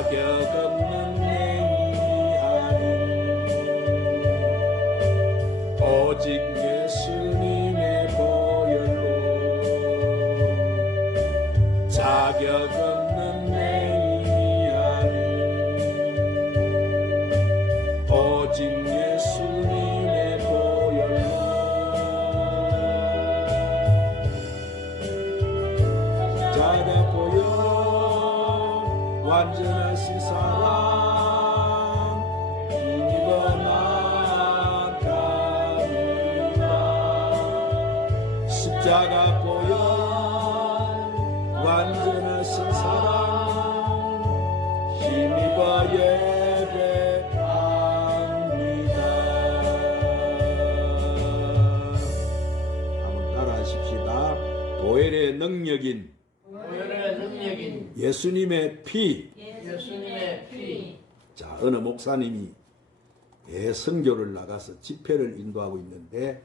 자격 없는 내 이하니 오직 예수님의 보혈로 자격 없는 내 이하니 오직 예수님의 보혈로 자가 보혈 완전하신 사랑 힘입어 나갑니다. 십자가 보혈 완전하신 사랑 힘입어 예배합니다. 한번 따라하십시다. 보혈의 능력인 예수님의 피. 자, 어느 목사님이 성교를 나가서 집회를 인도하고 있는데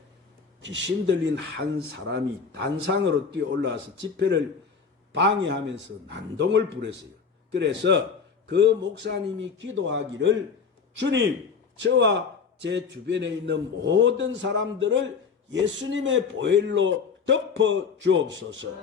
귀신 들린 한 사람이 단상으로 뛰어 올라와서 집회를 방해하면서 난동을 부렸어요. 그래서 그 목사님이 기도하기를 주님, 저와 제 주변에 있는 모든 사람들을 예수님의 보혈로 덮어 주옵소서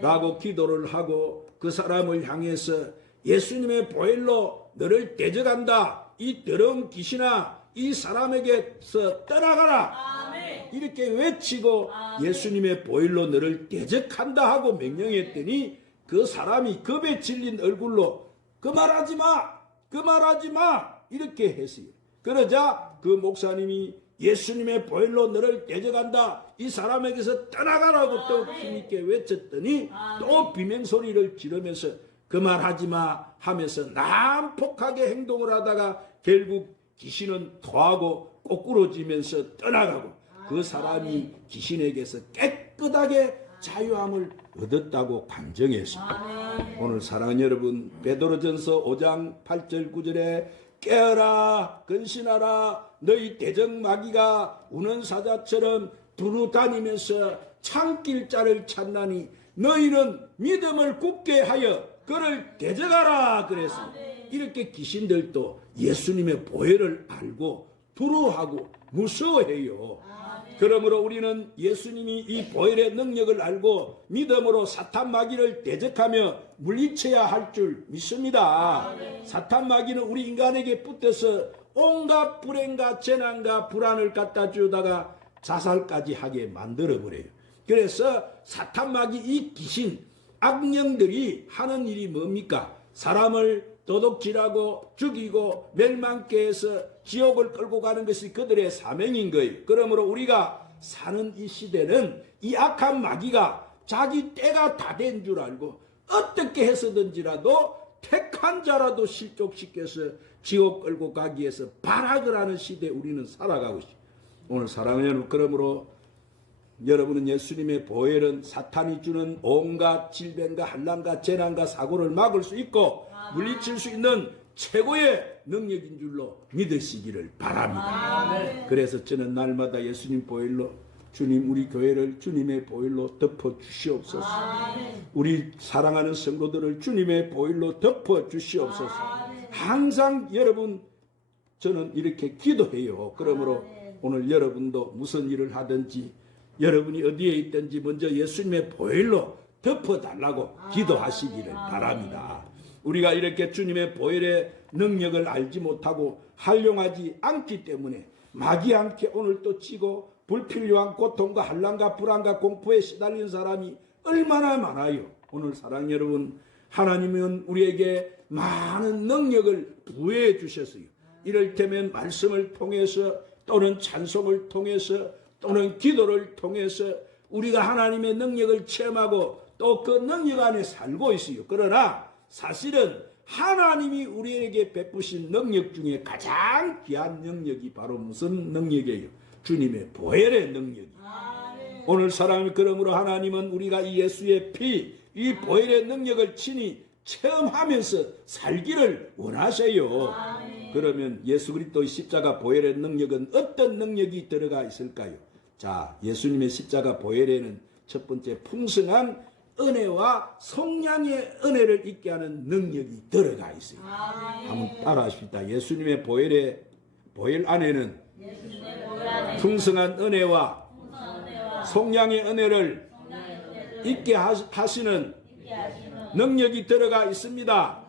라고 기도를 하고 그 사람을 향해서 예수님의 보혈로 너를 대적한다. 이 더러운 귀신아, 이 사람에게서 떠나가라. 아멘. 이렇게 외치고 아멘. 예수님의 보혈로 너를 대적한다 하고 명령했더니 그 사람이 겁에 질린 얼굴로 그 말하지 마, 그 말하지 마 이렇게 했어요. 그러자 그 목사님이 예수님의 보혈로 너를 대적한다. 이 사람에게서 떠나가라고 또 힘있게 외쳤더니 또 비명소리를 지르면서 그 말하지 마 하면서 난폭하게 행동을 하다가 결국 귀신은 토하고 꼬꾸러지면서 떠나가고 그 사람이 귀신에게서 깨끗하게 자유함을 얻었다고 간증했습니다. 오늘 사랑하는 여러분, 베드로전서 5장 8절 9절에 깨어라 근신하라 너희 대적 마귀가 우는 사자처럼 두루 다니면서 참길 자를 찾나니 너희는 믿음을 굳게 하여 그를 대적하라 그래서 이렇게 귀신들도 예수님의 보혈을 알고 두려워하고 무서워해요. 그러므로 우리는 예수님이 이 보혈의 능력을 알고 믿음으로 사탄 마귀를 대적하며 물리쳐야 할 줄 믿습니다. 사탄 마귀는 우리 인간에게 붙어서 온갖 불행과 재난과 불안을 갖다 주다가 자살까지 하게 만들어버려요. 그래서 사탄 마귀 이 귀신 악령들이 하는 일이 뭡니까? 사람을 도둑질하고 죽이고 멸망케 해서 지옥을 끌고 가는 것이 그들의 사명인 거예요. 그러므로 우리가 사는 이 시대는 이 악한 마귀가 자기 때가 다 된 줄 알고 어떻게 해서든지라도 택한 자라도 실족시켜서 지옥 끌고 가기 위해서 발악을 하는 시대에 우리는 살아가고 있습니다. 오늘 사랑하는 여러분, 그러므로 여러분은 예수님의 보혈은 사탄이 주는 온갖 질병과 환난과 재난과 사고를 막을 수 있고 물리칠 수 있는 최고의 능력인 줄로 믿으시기를 바랍니다. 그래서 저는 날마다 예수님 보혈로 주님 우리 교회를 주님의 보혈로 덮어 주시옵소서. 우리 사랑하는 성도들을 주님의 보혈로 덮어 주시옵소서. 항상 여러분 저는 이렇게 기도해요. 그러므로 오늘 여러분도 무슨 일을 하든지 여러분이 어디에 있든지 먼저 예수님의 보혈로 덮어달라고 기도하시기를 바랍니다. 우리가 이렇게 주님의 보혈의 능력을 알지 못하고 활용하지 않기 때문에 마귀한테 오늘 또 치고 불필요한 고통과 환난과 불안과 공포에 시달린 사람이 얼마나 많아요. 오늘 사랑 여러분, 하나님은 우리에게 많은 능력을 부여해 주셨어요. 이를테면 말씀을 통해서 또는 찬송을 통해서 또는 기도를 통해서 우리가 하나님의 능력을 체험하고 또 그 능력 안에 살고 있어요. 그러나 사실은 하나님이 우리에게 베푸신 능력 중에 가장 귀한 능력이 바로 무슨 능력이에요? 주님의 보혈의 능력이에요. 오늘 사랑하는 그러므로 하나님은 우리가 이 예수의 피, 이 보혈의 능력을 친히 체험하면서 살기를 원하세요. 그러면 예수 그리스도의 십자가 보혈의 능력은 어떤 능력이 들어가 있을까요? 자, 예수님의 십자가 보혈에는 첫 번째 풍성한 은혜와 속량의 은혜를 있게 하는 능력이 들어가 있어요. 한번 따라하십시다. 예수님의 보혈 안에는 풍성한 은혜와 속량의 은혜를 있게 하시는 능력이 들어가 있습니다.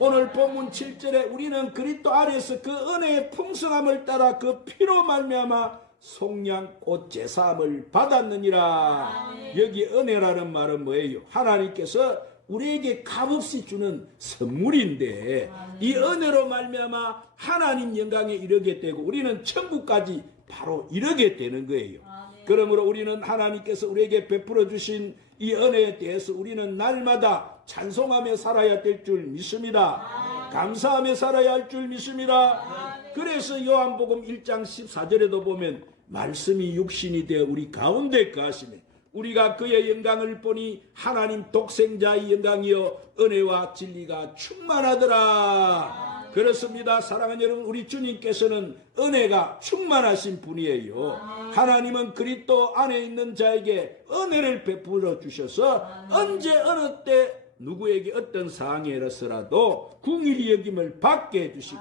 오늘 본문 7절에 우리는 그리스도 안에서 그 은혜의 풍성함을 따라 그 피로 말미암아 속량 곧 제사함을 받았느니라. 여기 은혜라는 말은 뭐예요? 하나님께서 우리에게 값없이 주는 선물인데 이 은혜로 말미암아 하나님 영광에 이르게 되고 우리는 천국까지 바로 이르게 되는 거예요. 그러므로 우리는 하나님께서 우리에게 베풀어 주신 이 은혜에 대해서 우리는 날마다 찬송하며 살아야 될 줄 믿습니다. 감사하며 살아야 할 줄 믿습니다. 그래서 요한복음 1장 14절에도 보면 말씀이 육신이 되어 우리 가운데 거하시며 우리가 그의 영광을 보니 하나님 독생자의 영광이요 은혜와 진리가 충만하더라. 그렇습니다. 사랑하는 여러분, 우리 주님께서는 은혜가 충만하신 분이에요. 하나님은 그리스도 안에 있는 자에게 은혜를 베풀어 주셔서 언제 어느 때 누구에게 어떤 상황에 이르서라도 궁일이 여김을 받게 해주시고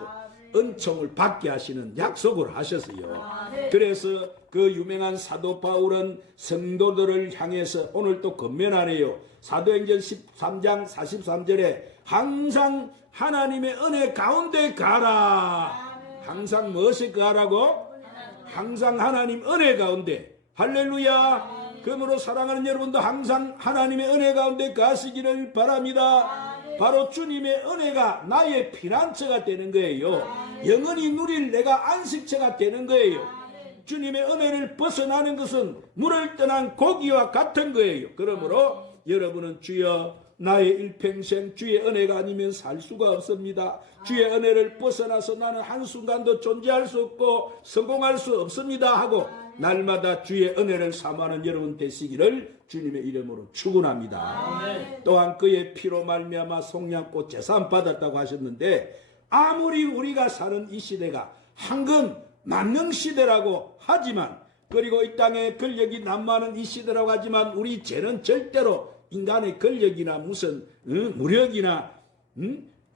은총을 받게 하시는 약속을 하셨어요. 그래서 그 유명한 사도 바울은 성도들을 향해서 오늘 또 건면하네요. 사도행전 13장 43절에 항상 하나님의 은혜 가운데 가라. 항상 무엇에 가라고? 항상 하나님 은혜 가운데. 할렐루야. 그러므로 사랑하는 여러분도 항상 하나님의 은혜 가운데 가시기를 바랍니다. 바로 주님의 은혜가 나의 피난처가 되는 거예요. 영원히 누릴 내가 안식처가 되는 거예요. 주님의 은혜를 벗어나는 것은 물을 떠난 고기와 같은 거예요. 그러므로 여러분은 주여 나의 일평생 주의 은혜가 아니면 살 수가 없습니다. 주의 은혜를 벗어나서 나는 한순간도 존재할 수 없고 성공할 수 없습니다 하고 날마다 주의 은혜를 사모하는 여러분 되시기를 주님의 이름으로 축원합니다. 또한 그의 피로 말미암아 속량꽃 제사함 받았다고 하셨는데 아무리 우리가 사는 이 시대가 황금 만능 시대라고 하지만 그리고 이 땅에 권력이 난무하는 이 시대라고 하지만 우리 죄는 절대로 인간의 권력이나 무슨 무력이나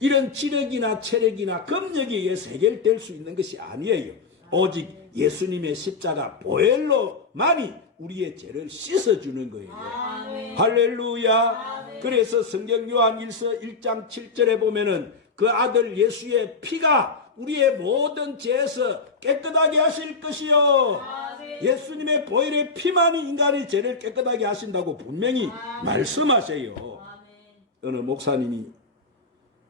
이런 지력이나 체력이나 검력에 의해서 해결될 수 있는 것이 아니에요. 오직 예수님의 십자가 보혈로만이 우리의 죄를 씻어주는 거예요. 할렐루야. 그래서 성경 요한일서 1장 7절에 보면은 그 아들 예수의 피가 우리의 모든 죄에서 깨끗하게 하실 것이요. 예수님의 보혈의 피만이 인간의 죄를 깨끗하게 하신다고 분명히 말씀하세요. 어느 목사님이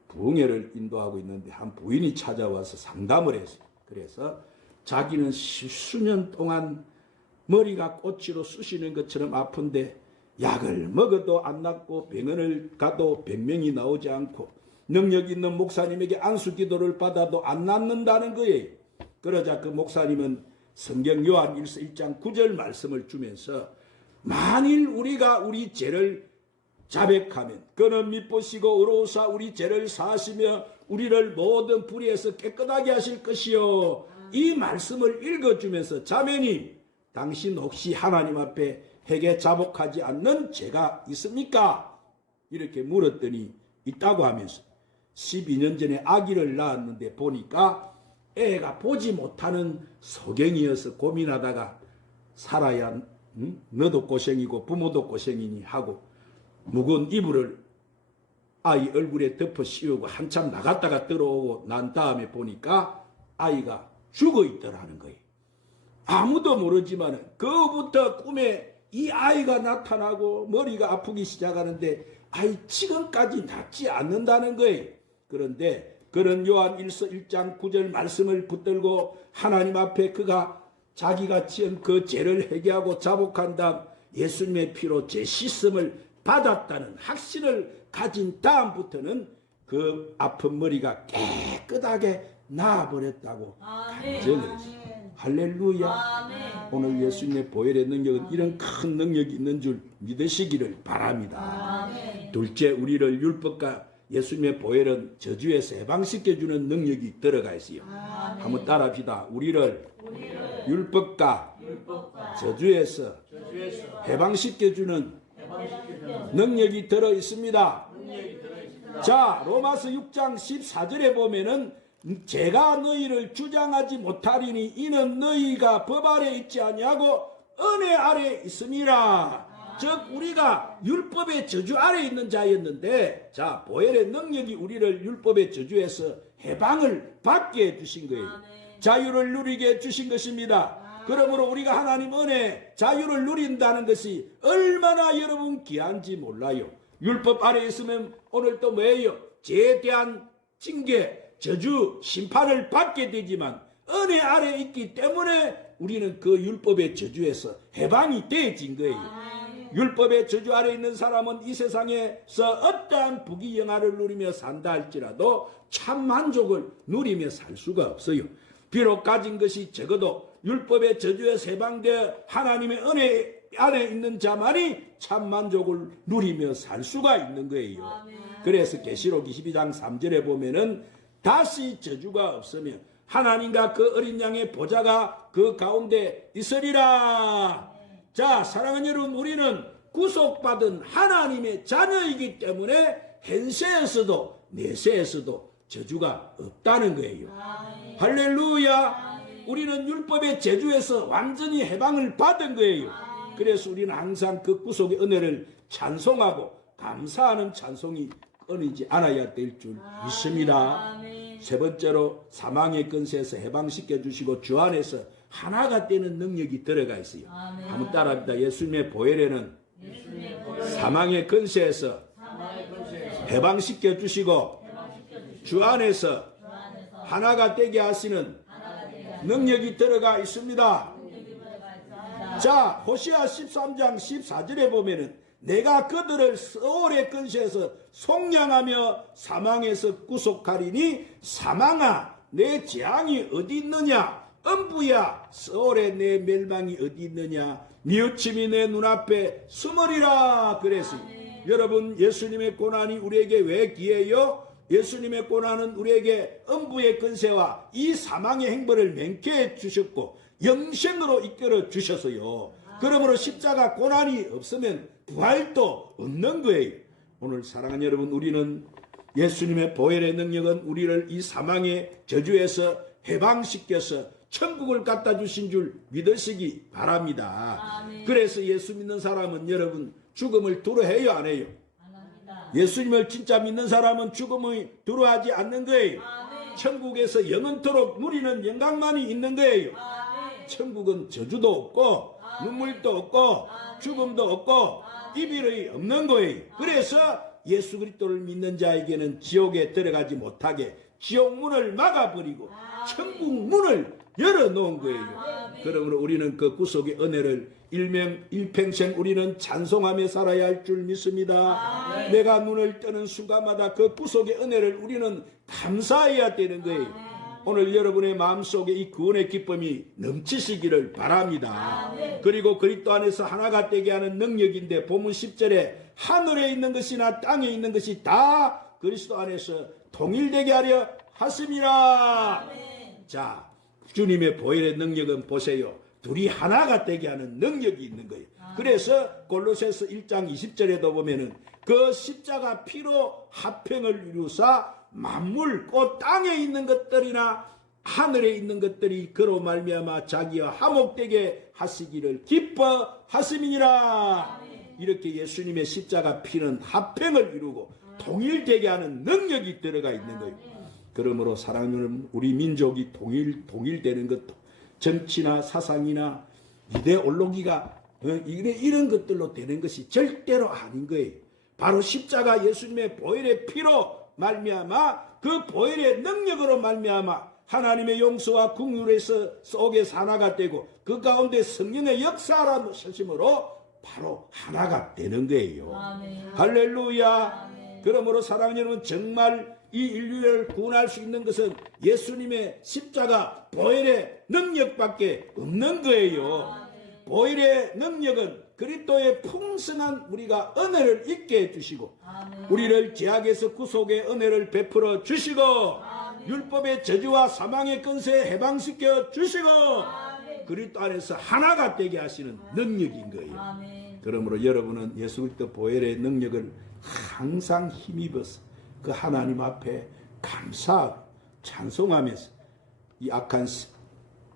부흥회를 인도하고 있는데 한 부인이 찾아와서 상담을 했어요. 그래서 자기는 십수년 동안 머리가 꼬치로 쑤시는 것처럼 아픈데 약을 먹어도 안 낫고 병원을 가도 병명이 나오지 않고 능력 있는 목사님에게 안수 기도를 받아도 안 낫는다는 거예요. 그러자 그 목사님은 성경 요한일서 1장 9절 말씀을 주면서 만일 우리가 우리 죄를 자백하면 그는 미쁘시고 의로우사 우리 죄를 사하시며 우리를 모든 불의에서 깨끗하게 하실 것이요. 이 말씀을 읽어주면서 자매님 당신 혹시 하나님 앞에 회개 자복하지 않는 죄가 있습니까? 이렇게 물었더니 있다고 하면서 12년 전에 아기를 낳았는데 보니까 애가 보지 못하는 소경이어서 고민하다가 살아야 너도 고생이고 부모도 고생이니 하고 묵은 이불을 아이 얼굴에 덮어 씌우고 한참 나갔다가 들어오고 난 다음에 보니까 아이가 죽어 있더라는 거예요. 아무도 모르지만 그부터 꿈에 이 아이가 나타나고 머리가 아프기 시작하는데 아이 지금까지 낫지 않는다는 거예요. 그런데 그런 요한일서 1장 9절 말씀을 붙들고 하나님 앞에 그가 자기가 지은 그 죄를 회개하고 자복한 다음 예수님의 피로 죄 씻음을 받았다는 확신을 가진 다음부터는 그 아픈 머리가 깨끗하게 나아버렸다고 간증했어요. 할렐루야. 아멘. 오늘 예수님의 보혈의 능력은 이런 큰 능력이 있는 줄 믿으시기를 바랍니다. 아멘. 둘째, 우리를 율법과 예수님의 보혈은 저주에서 해방시켜주는 능력이 들어가 있어요. 아멘. 한번 따라합시다. 우리를 율법과 저주에서 해방시켜주는 능력이 들어 있습니다. 자, 로마서 6장 14절에 보면은 제가 너희를 주장하지 못하리니 이는 너희가 법 아래 있지 아니하고 은혜 아래 있음이라. 즉 우리가 율법의 저주 아래 있는 자였는데, 자, 보혈의 능력이 우리를 율법의 저주에서 해방을 받게 해주신 거예요. 자유를 누리게 해주신 것입니다. 그러므로 우리가 하나님 은혜, 자유를 누린다는 것이 얼마나 여러분 귀한지 몰라요. 율법 아래 있으면 오늘 또 뭐예요? 죄에 대한 징계, 저주, 심판을 받게 되지만 은혜 아래 있기 때문에 우리는 그 율법의 저주에서 해방이 되어진 거예요. 율법의 저주 아래 있는 사람은 이 세상에서 어떠한 부귀영화를 누리며 산다 할지라도 참 만족을 누리며 살 수가 없어요. 비록 가진 것이 적어도 율법의 저주에서 해방되어 하나님의 은혜 안에 있는 자만이 참 만족을 누리며 살 수가 있는 거예요. 그래서 계시록 22장 3절에 보면은 다시 저주가 없으며 하나님과 그 어린 양의 보좌가 그 가운데 있으리라. 자, 사랑하는 여러분, 우리는 구속받은 하나님의 자녀이기 때문에 현세에서도 내세에서도 저주가 없다는 거예요. 할렐루야. 우리는 율법의 저주에서 완전히 해방을 받은 거예요. 그래서 우리는 항상 그 구속의 은혜를 찬송하고 감사하는 찬송이 끊이지 않아야 될 줄 믿습니다. 세 번째로 사망의 근세에서 해방시켜 주시고 주 안에서 하나가 되는 능력이 들어가 있어요. 한번 따라합니다. 예수님의 보혈에는 사망의 근세에서 해방시켜 주시고 주 안에서 하나가 되게 하시는 능력이 들어가 있습니다. 자, 호시아 13장 14절에 보면은 내가 그들을 스올의 근세에서 속량하며 사망에서 구속하리니 사망아 내 재앙이 어디 있느냐, 음부야 스올의 내 멸망이 어디 있느냐, 뉘우침이 내 눈앞에 숨으리라. 그래서 여러분, 예수님의 고난이 우리에게 왜 귀해요? 예수님의 고난은 우리에게 음부의 근세와 이 사망의 행벌을 맹쾌해 주셨고 영생으로 이끌어 주셔서요. 그러므로 십자가 고난이 없으면 부활도 없는 거예요. 오늘 사랑하는 여러분, 우리는 예수님의 보혈의 능력은 우리를 이 사망의 저주에서 해방시켜서 천국을 갖다 주신 줄 믿으시기 바랍니다. 그래서 예수 믿는 사람은 여러분 죽음을 두려워해요, 안 해요? 예수님을 진짜 믿는 사람은 죽음을 두려워하지 않는 거예요. 천국에서 영원토록 누리는 영광만이 있는 거예요. 천국은 저주도 없고 눈물도 없고 죽음도 없고 이별이 없는 거예요. 그래서 예수 그리스도를 믿는 자에게는 지옥에 들어가지 못하게 지옥 문을 막아버리고 천국 문을 열어놓은 거예요. 그러므로 우리는 그 구속의 은혜를 일평생 우리는 찬송하며 살아야 할 줄 믿습니다. 내가 눈을 뜨는 순간마다 그 구속의 은혜를 우리는 감사해야 되는 거예요. 오늘 여러분의 마음속에 이 구원의 기쁨이 넘치시기를 바랍니다. 그리고 그리스도 안에서 하나가 되게 하는 능력인데 본문 10절에 하늘에 있는 것이나 땅에 있는 것이 다 그리스도 안에서 통일되게 하려 하심이라. 자, 주님의 보혈의 능력은 보세요. 둘이 하나가 되게 하는 능력이 있는 거예요. 그래서 골로새서 1장 20절에도 보면은 그 십자가 피로 합평을 이루사 만물 곧 땅에 있는 것들이나 하늘에 있는 것들이 그로 말미암아 자기와 화목되게 하시기를 기뻐하심이니라. 이렇게 예수님의 십자가 피는 합평을 이루고 통일되게 하는 능력이 들어가 있는 거예요. 그러므로 사랑하는 우리 민족이 통일되는 것도 정치나 사상이나 이데올로기가 이런 것들로 되는 것이 절대로 아닌 거예요. 바로 십자가 예수님의 보혈의 피로 말미암아 그 보혈의 능력으로 말미암아 하나님의 용서와 긍휼에서 속에서 하나가 되고 그 가운데 성령의 역사라는 것임으로 바로 하나가 되는 거예요. 할렐루야. 그러므로 사랑하는 여러분, 정말 이 인류를 구원할 수 있는 것은 예수님의 십자가 보혈의 능력밖에 없는 거예요. 보혈의 능력은 그리스도의 풍성한 우리가 은혜를 잊게 해주시고 우리를 죄악에서 구속의 은혜를 베풀어 주시고 율법의 저주와 사망의 근세에 해방시켜 주시고 그리스도 안에서 하나가 되게 하시는 능력인 거예요. 그러므로 여러분은 예수 그리스도 보혈의 능력을 항상 힘입어서 그 하나님 앞에 감사하고 찬송하면서 이 악한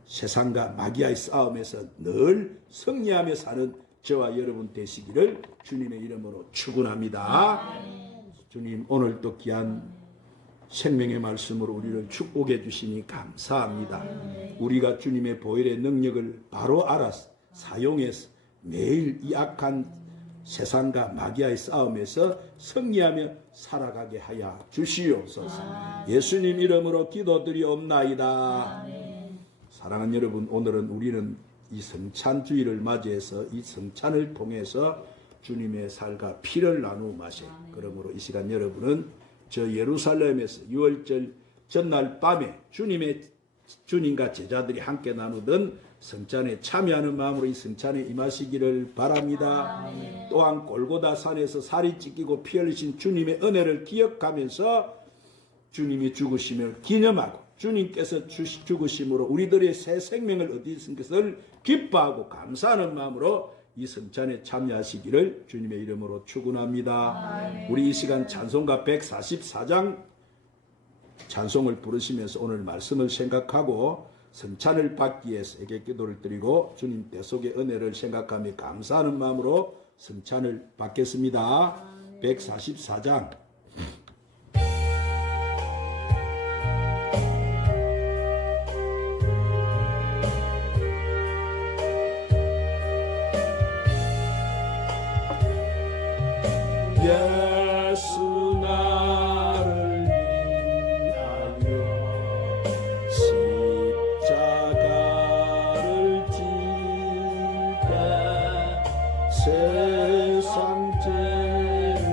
세상과 마귀와의 싸움에서 늘 승리하며 사는 저와 여러분 되시기를 주님의 이름으로 축원합니다. 주님, 오늘도 귀한 생명의 말씀으로 우리를 축복해 주시니 감사합니다. 우리가 주님의 보혈의 능력을 바로 알아서 사용해서 매일 이 악한 세상과 마귀와의 싸움에서 승리하며 살아가게 하여 주시옵소서. 예수님 이름으로 기도드리옵나이다. 사랑하는 여러분, 오늘은 우리는 이 성찬주의를 맞이해서 이 성찬을 통해서 주님의 살과 피를 나누어 마셔. 그러므로 이 시간 여러분은 저 예루살렘에서 유월절 전날 밤에 주님과 제자들이 함께 나누던 성찬에 참여하는 마음으로 이 성찬에 임하시기를 바랍니다. 또한 골고다 산에서 살이 찢기고 피 흘리신 주님의 은혜를 기억하면서 주님이 죽으심을 기념하고 주님께서 죽으심으로 우리들의 새 생명을 얻으신 것을 기뻐하고 감사하는 마음으로 이 성찬에 참여하시기를 주님의 이름으로 축원합니다. 우리 이 시간 찬송가 144장 찬송을 부르시면서 오늘 말씀을 생각하고 성찬을 받기 위해서 에게 기도를 드리고 주님 대속의 은혜를 생각하며 감사하는 마음으로 성찬을 받겠습니다. 144장 예수 나를 위하여 십자가를 지게 세상 죄를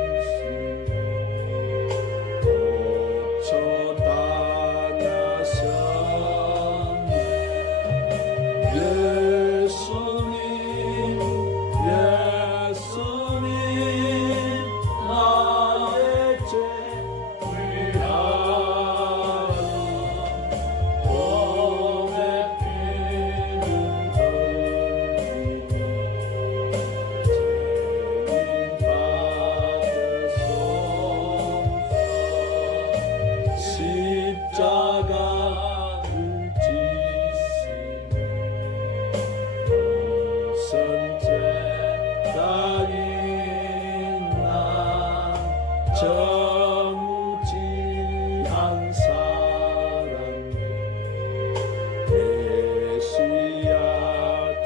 지시고 고쳐당하셨네. 예수님 나의 죄 위하여 몸에 피를 흘리니 죄인 받으소서. 십자가를 지시니 선제가 정지한 사람 메시아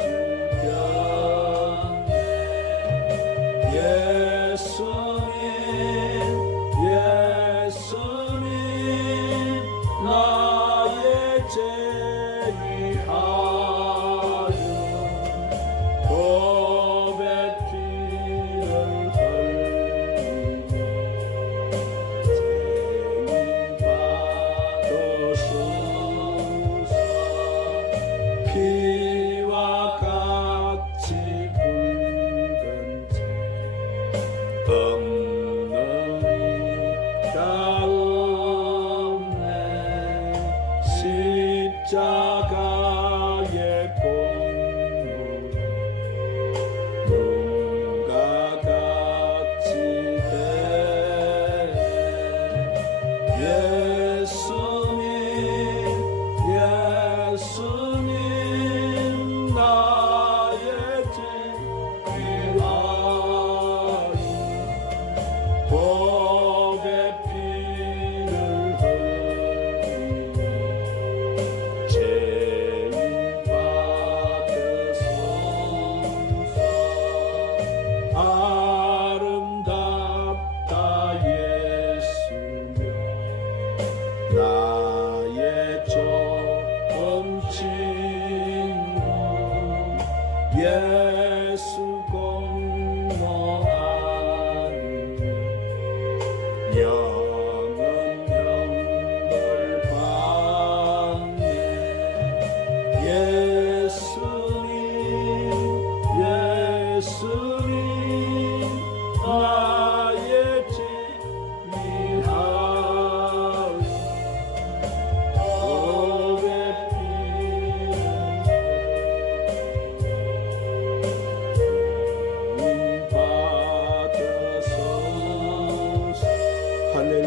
주변에 예수님 나의 죄 위하여 법의 피를 흘리니 피와 같이 붉은 재 없는 이 가운데 십자가의 공로 눈과 같이 돼 예수님 나의 죄 위하여 법의 피를 흘리니 죄인 받으소서. 아름답다 예수여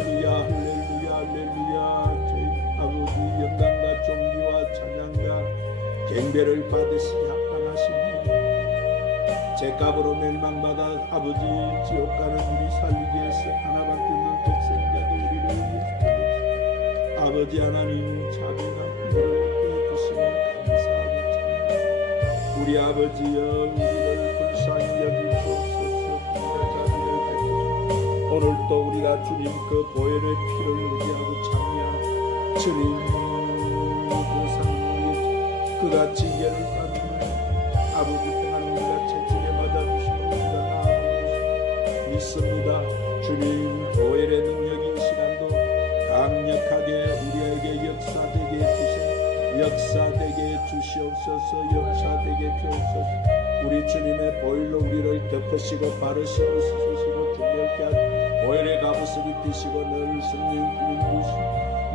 할렐루야 할렐루야 할렐루야. 저희 아버지 영광과 존귀와 찬양과 경배를 받으시 합당하십니다. 죄값으로 멸망받아 아버지 지옥 가는 우리 살리기 위해서 하나밖에 없는 독생자도 우리를 위해 아버지 하나님 자비가 우리를 해주시면 감사하고 찬양합니다. 우리 아버지여 우리를 불쌍히 여기소서. 자비를 베푸소서. 오늘도 우리가 주님 그 보혈의 피를 의지하고 참여하고 주님 그 상을 그같이 예를 받는 아버지 평안 우리가 채찍에 맞아주시고 우리가 나아가고 믿습니다. 주님 보혈의 능력이 이 시간도 강력하게 우리에게 역사되게 주시옵소서. 역사되게 주옵소서. 우리 주님의 보혈로 우리를 덮으시고 바르시고 씻으시고 정결케 하시고 보혈의 갑옷을 입히시고 늘 성령 기름 부으시고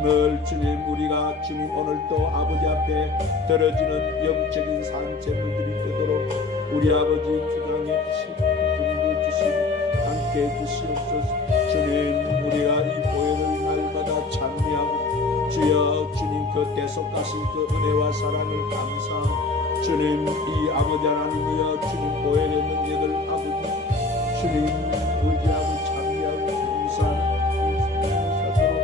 늘 주님 우리가 주님 오늘도 아버지 앞에 들어지는 영적인 산재물들이 되도록 우리 아버지 주장해 주시고 도움을 주시고 함께 해 주시옵소서. 주님 우리가 이 보혈을 날마다 찬미하고 주여 주님 그 계속하신 그 은혜와 사랑을 감사하고 주님 이 아버지 하나님이여 주님 보혈의 능력을 아버지 주님 의지하고 찬미하고 감사하도록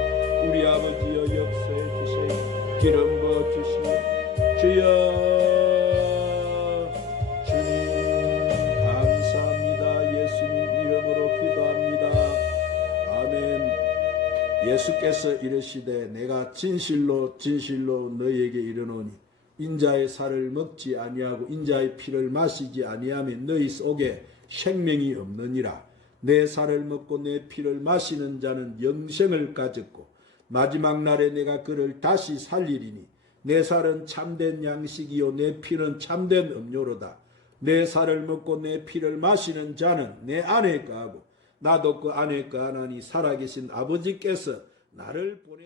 우리 아버지여 역사해 주세요. 기름 부어 주시며 주여 주님 감사합니다. 예수님 이름으로 기도합니다. 아멘. 예수께서 이르시되 내가 진실로 너희에게 이르노니 인자의 살을 먹지 아니하고 인자의 피를 마시지 아니하면 너희 속에 생명이 없느니라. 내 살을 먹고 내 피를 마시는 자는 영생을 가졌고 마지막 날에 내가 그를 다시 살리리니 내 살은 참된 양식이요 내 피는 참된 음료로다. 내 살을 먹고 내 피를 마시는 자는 내 안에 거하고 나도 그 안에 거하나니 살아계신 아버지께서 나를 보내